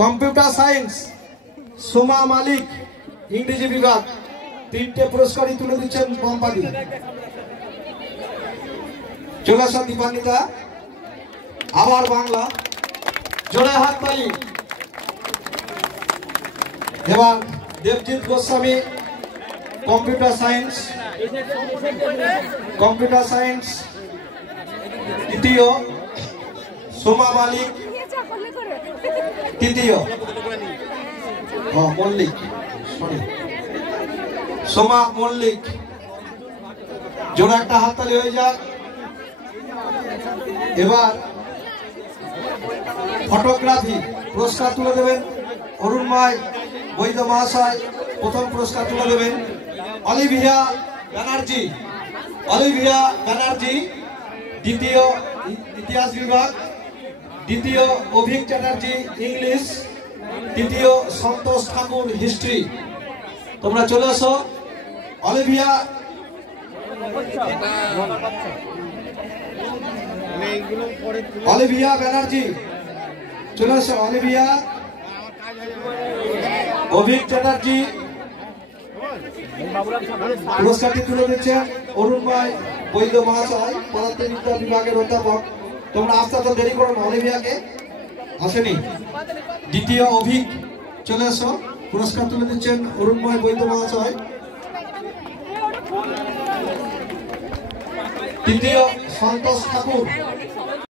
Computer science Soma মালিক ইংরেজি বিভাগ 3টে পুরস্কারই তুলে দিচ্ছেন পম্পাদি। চলে আসা দীপান্বিতা আবার বাংলা জোরে হাত তালি। এবার দেবজিৎ গোস্বামী কম্পিউটার সায়েন্স তৃতীয়, সোমা মালিক তৃতীয়, মল্লিক সরি সোমা মল্লিক। জোরে একটা হাততালি হয়ে যাক। এবার ফটোগ্রাফি পুরস্কার তুলে দেবেন অরুণময় বৈদ্য মহাশয়। প্রথম পুরস্কার তুলে দেবেন অলিভিয়া ব্যানার্জি দ্বিতীয় ইতিহাস বিভাগ, দ্বিতীয় অভিক চ্যাটার্জি ইংলিশ, তৃতীয় সন্তোষ ঠাকুর হিস্ট্রি। তোমরা চলে আসো। অলিভিয়া ব্যানার্জি চলে আসো। অলিভিয়া, অভিক চ্যাটার্জি পুরস্কারটি তুলে দিচ্ছেন অরুণময় বৈদ্য মহাশয় পদার্থবিদ্যা বিভাগের অধ্যাপক। তোমরা আস্তে আস্তে দেরি করো না, অলিভিয়াকে আসেনি। দ্বিতীয় অভিক চলে আসো, পুরস্কার তুলে দিচ্ছেন অরুণময় বৈদ্য মহাশয়। তৃতীয় সন্তোষ ঠাকুর